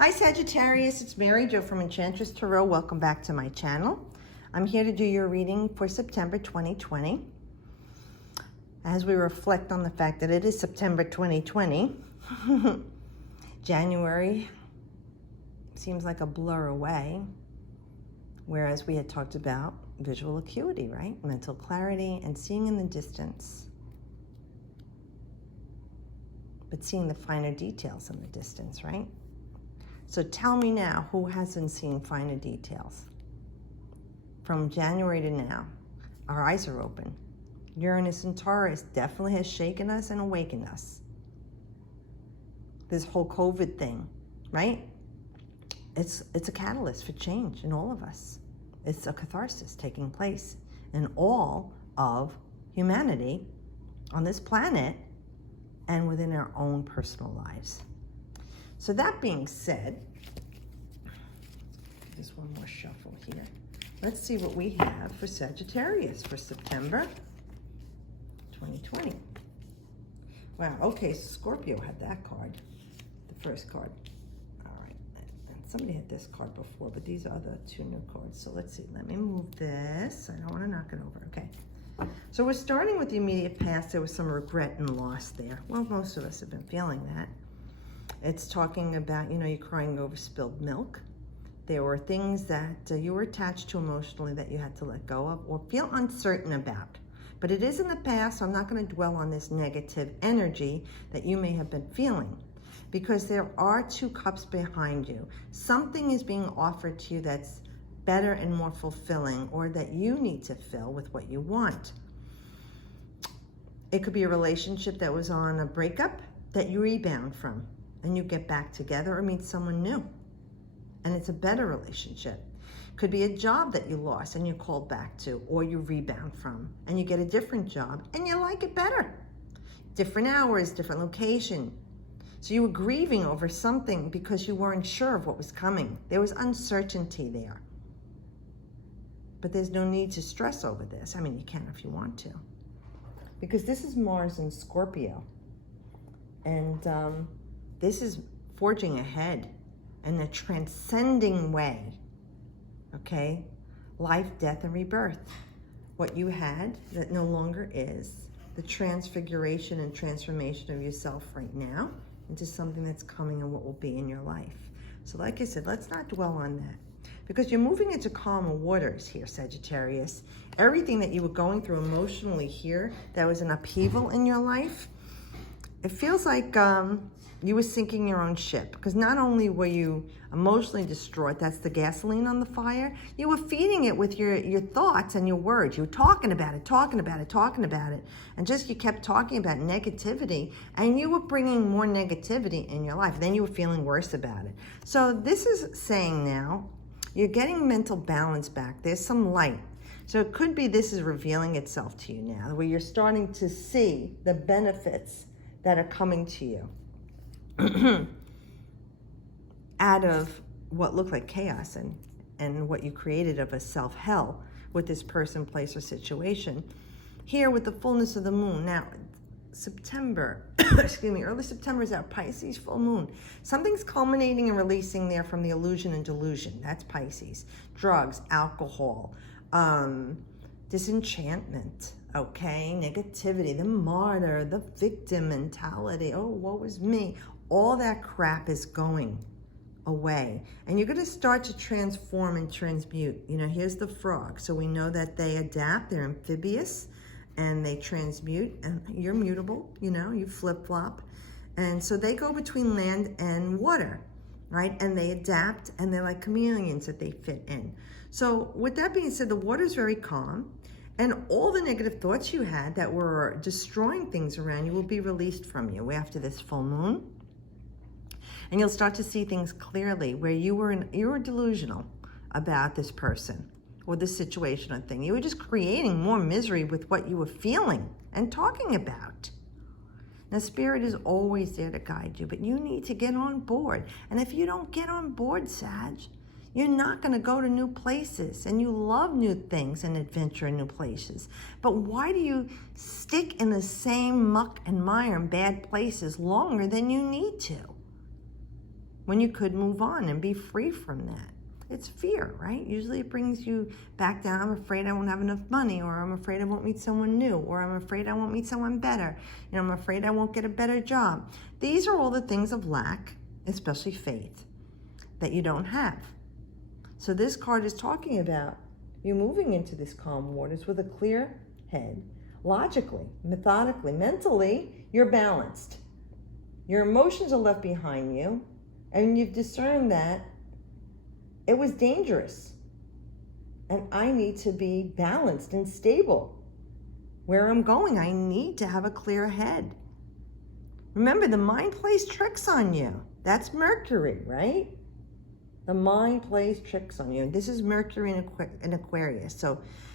Hi Sagittarius, it's Mary Jo from Enchantress Tarot. Welcome back to my channel. I'm here to do your reading for September 2020. As we reflect on the fact that it is September 2020, January seems like a blur away, whereas we had talked about visual acuity, right? Mental clarity and seeing in the distance, but seeing the finer details in the distance, right? So tell me now, who hasn't seen finer details? From January to now, our eyes are open. Uranus and Taurus definitely has shaken us and awakened us. This whole COVID thing, right? It's a catalyst for change in all of us. It's a catharsis taking place in all of humanity on this planet and within our own personal lives. So that being said, just one more shuffle here. Let's see what we have for Sagittarius for September 2020. Wow, okay, Scorpio had that card, the first card. All right, and somebody had this card before, but these are the two new cards. So let's see, let me move this. I don't want to knock it over, okay. So we're starting with the immediate past. There was some regret and loss there. Well, most of us have been feeling that. It's talking about, you're crying over spilled milk. There were things that you were attached to emotionally that you had to let go of or feel uncertain about. But it is in the past, so I'm not going to dwell on this negative energy that you may have been feeling, because there are two cups behind you. Something is being offered to you that's better and more fulfilling, or that you need to fill with what you want. It could be a relationship that was on a breakup that you rebound from, and you get back together or meet someone new, and it's a better relationship. Could be a job that you lost and you're called back to, or you rebound from, and you get a different job and you like it better. Different hours, different location. So you were grieving over something because you weren't sure of what was coming. There was uncertainty there. But there's no need to stress over this. I mean, you can if you want to. Because this is Mars in Scorpio. And this is forging ahead in a transcending way. Okay? Life, death, and rebirth. What you had that no longer is. The transfiguration and transformation of yourself right now into something that's coming and what will be in your life. So like I said, let's not dwell on that. Because you're moving into calmer waters here, Sagittarius. Everything that you were going through emotionally here, that was an upheaval in your life, it feels like you were sinking your own ship. Because not only were you emotionally distraught, that's the gasoline on the fire, you were feeding it with your thoughts and your words. You were talking about it, talking about it, talking about it. And just you kept talking about negativity, and you were bringing more negativity in your life. Then you were feeling worse about it. So this is saying now, you're getting mental balance back. There's some light. So it could be this is revealing itself to you now, where you're starting to see the benefits that are coming to you out of what looked like chaos and what you created of a self-hell with this person, place, or situation. Here with the fullness of the moon. Now, September, excuse me, early September is our Pisces full moon. Something's culminating and releasing there from the illusion and delusion. That's Pisces. Drugs, alcohol, disenchantment, okay? Negativity, the martyr, the victim mentality. Oh, woe is me. All that crap is going away. And you're going to start to transform and transmute. Here's the frog. So we know that they adapt. They're amphibious. And they transmute, and you're mutable, you flip-flop. And so they go between land and water, right? And they adapt, and they're like chameleons that they fit in. So with that being said, the water's very calm, and all the negative thoughts you had that were destroying things around you will be released from you after this full moon. And you'll start to see things clearly where you were delusional about this person or this situation or thing. You were just creating more misery with what you were feeling and talking about. Now, Spirit is always there to guide you, but you need to get on board. And if you don't get on board, Sag, you're not going to go to new places. And you love new things and adventure in new places. But why do you stick in the same muck and mire and bad places longer than you need to? when you could move on and be free from that. It's fear, right? Usually it brings you back down. I'm afraid I won't have enough money, or I'm afraid I won't meet someone new, or I'm afraid I won't meet someone better. I'm afraid I won't get a better job. These are all the things of lack, especially faith, that you don't have. So this card is talking about you moving into these calm waters with a clear head, logically, methodically, mentally, you're balanced. Your emotions are left behind you, and you've discerned that it was dangerous, and I need to be balanced and stable. Where I'm going, I need to have a clear head. Remember, the mind plays tricks on you. That's Mercury, right? The mind plays tricks on you. This is Mercury in Aquarius.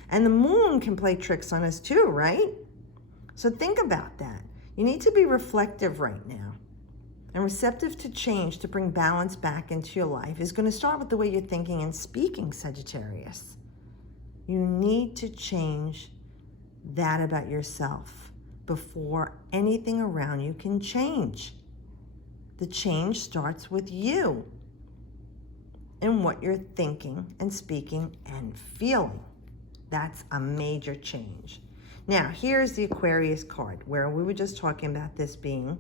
And the moon can play tricks on us too, right? So think about that. You need to be reflective right now. And receptive to change to bring balance back into your life is going to start with the way you're thinking and speaking, Sagittarius. You need to change that about yourself before anything around you can change. The change starts with you and what you're thinking and speaking and feeling. That's a major change. Now, here's the Aquarius card, where we were just talking about this being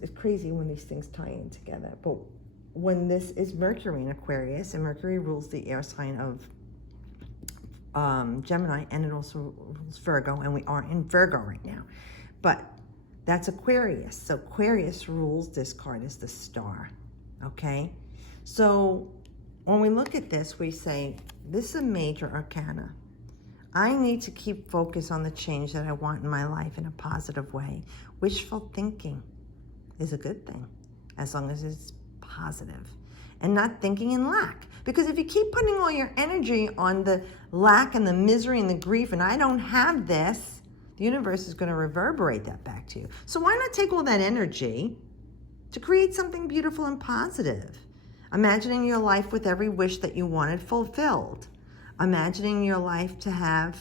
it's crazy when these things tie in together. But when this is Mercury in Aquarius, and Mercury rules the air sign of Gemini, and it also rules Virgo, and we are in Virgo right now. But that's Aquarius. So Aquarius rules, this card is the star, okay? So when we look at this, we say, this is a major arcana. I need to keep focus on the change that I want in my life in a positive way. Wishful thinking is a good thing, as long as it's positive. And not thinking in lack. Because if you keep putting all your energy on the lack and the misery and the grief, and I don't have this, the universe is going to reverberate that back to you. So why not take all that energy to create something beautiful and positive? Imagining your life with every wish that you wanted fulfilled. Imagining your life to have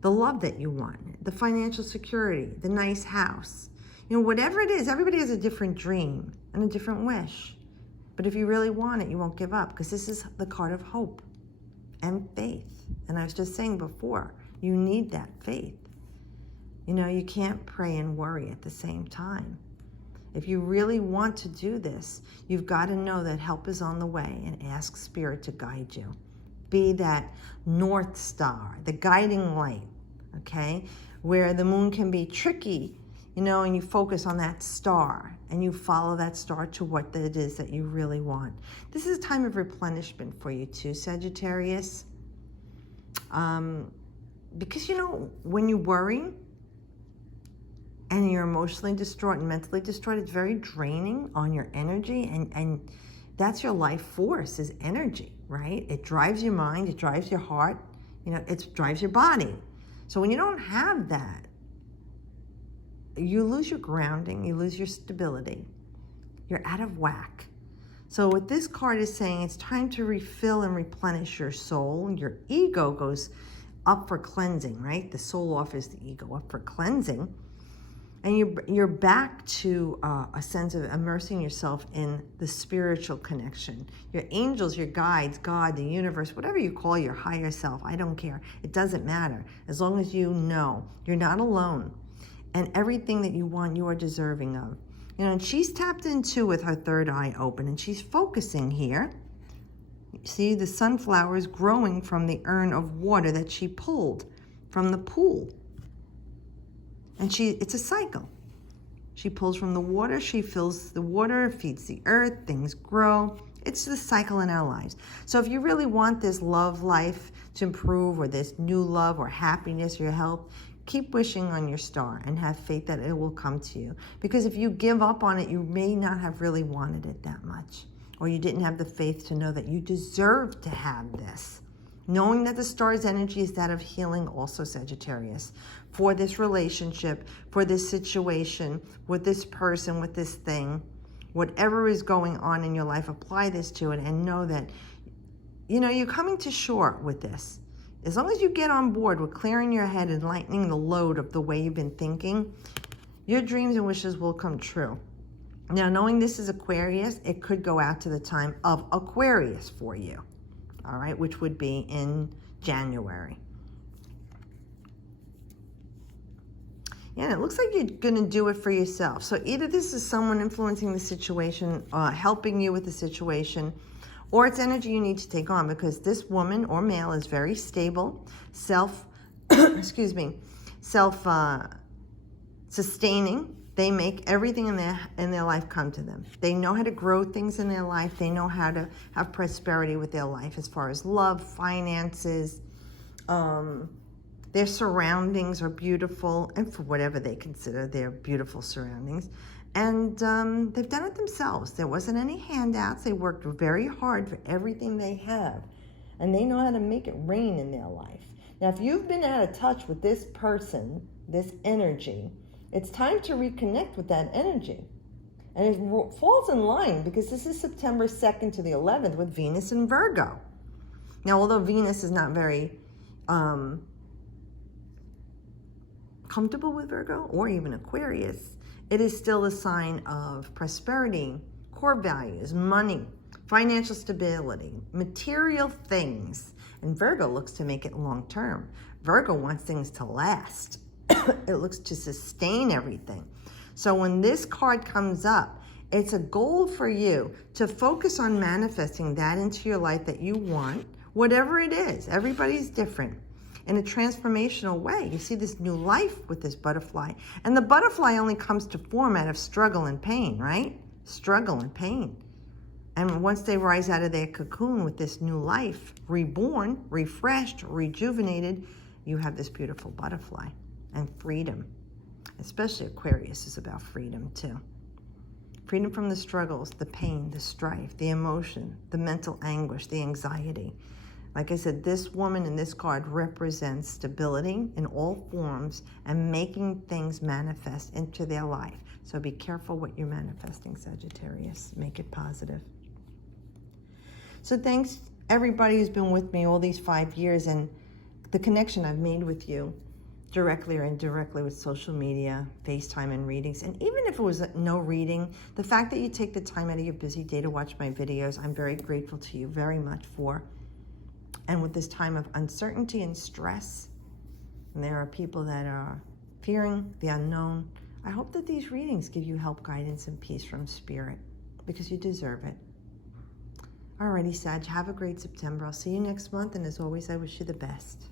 the love that you want, the financial security, the nice house. Whatever it is, everybody has a different dream and a different wish. But if you really want it, you won't give up, because this is the card of hope and faith. And I was just saying before, you need that faith. You can't pray and worry at the same time. If you really want to do this, you've got to know that help is on the way, and ask Spirit to guide you. Be that North Star, the guiding light, okay? Where the moon can be tricky, and you focus on that star, and you follow that star to what it is that you really want. This is a time of replenishment for you too, Sagittarius. Because, when you worry and you're emotionally distraught and mentally distraught, it's very draining on your energy, and that's your life force, is energy, right? It drives your mind, it drives your heart, it drives your body. So when you don't have that, you lose your grounding, you lose your stability. You're out of whack. So what this card is saying, it's time to refill and replenish your soul. Your ego goes up for cleansing, right? The soul offers the ego up for cleansing. And you're back to a sense of immersing yourself in the spiritual connection. Your angels, your guides, God, the universe, whatever you call your higher self, I don't care. It doesn't matter. As long as you know you're not alone. And everything that you want, you are deserving of. And she's tapped into with her third eye open, and she's focusing here. See the sunflowers growing from the urn of water that she pulled from the pool. And it's a cycle. She pulls from the water, she fills the water, feeds the earth, things grow. It's the cycle in our lives. So if you really want this love life to improve, or this new love or happiness, your health, keep wishing on your star and have faith that it will come to you. Because if you give up on it, you may not have really wanted it that much. Or you didn't have the faith to know that you deserve to have this. Knowing that the star's energy is that of healing also, Sagittarius. For this relationship, for this situation, with this person, with this thing, whatever is going on in your life, apply this to it and know that, you're coming to shore with this. As long as you get on board with clearing your head and lightening the load of the way you've been thinking, your dreams and wishes will come true. Now, knowing this is Aquarius, it could go out to the time of Aquarius for you, all right, which would be in January. Yeah, it looks like you're going to do it for yourself. So either this is someone influencing the situation, helping you with the situation, or it's energy you need to take on, because this woman or male is very stable, excuse me, self-sustaining. They make everything in their life come to them. They know how to grow things in their life. They know how to have prosperity with their life as far as love, finances. Their surroundings are beautiful, and for whatever they consider their beautiful surroundings. And they've done it themselves. There wasn't any handouts. They worked very hard for everything they have. And they know how to make it rain in their life. Now, if you've been out of touch with this person, this energy, it's time to reconnect with that energy. And it falls in line because this is September 2nd to the 11th with Venus in Virgo. Now, although Venus is not very comfortable with Virgo or even Aquarius, it is still a sign of prosperity, core values, money, financial stability, material things. And Virgo looks to make it long term. Virgo wants things to last. It looks to sustain everything. So when this card comes up, it's a goal for you to focus on manifesting that into your life that you want, whatever it is. Everybody's different. In a transformational way. You see this new life with this butterfly. And the butterfly only comes to form out of struggle and pain, right? Struggle and pain. And once they rise out of their cocoon with this new life, reborn, refreshed, rejuvenated, you have this beautiful butterfly and freedom. Especially Aquarius is about freedom too. Freedom from the struggles, the pain, the strife, the emotion, the mental anguish, the anxiety. Like I said, this woman in this card represents stability in all forms and making things manifest into their life. So be careful what you're manifesting, Sagittarius. Make it positive. So thanks everybody who's been with me all these 5 years, and the connection I've made with you directly or indirectly with social media, FaceTime and readings. And even if it was no reading, the fact that you take the time out of your busy day to watch my videos, I'm very grateful to you very much for. And with this time of uncertainty and stress, and there are people that are fearing the unknown, I hope that these readings give you help, guidance, and peace from Spirit, because you deserve it. Alrighty, Sag, have a great September. I'll see you next month, and as always, I wish you the best.